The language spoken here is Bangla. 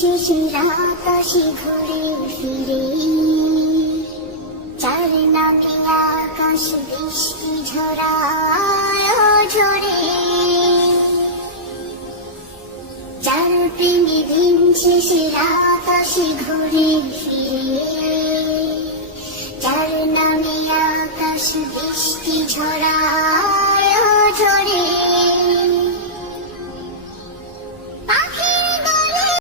শেষে আকাশে ঘুরে ফিরে, যার নামে আকাশ বৃষ্টি ঝরায় ঝরে, যার প্রেমে দিন শেষে আকাশে ঘুরে ফিরে, যার নামে আকাশ বৃষ্টি ঝরায় ঝরে।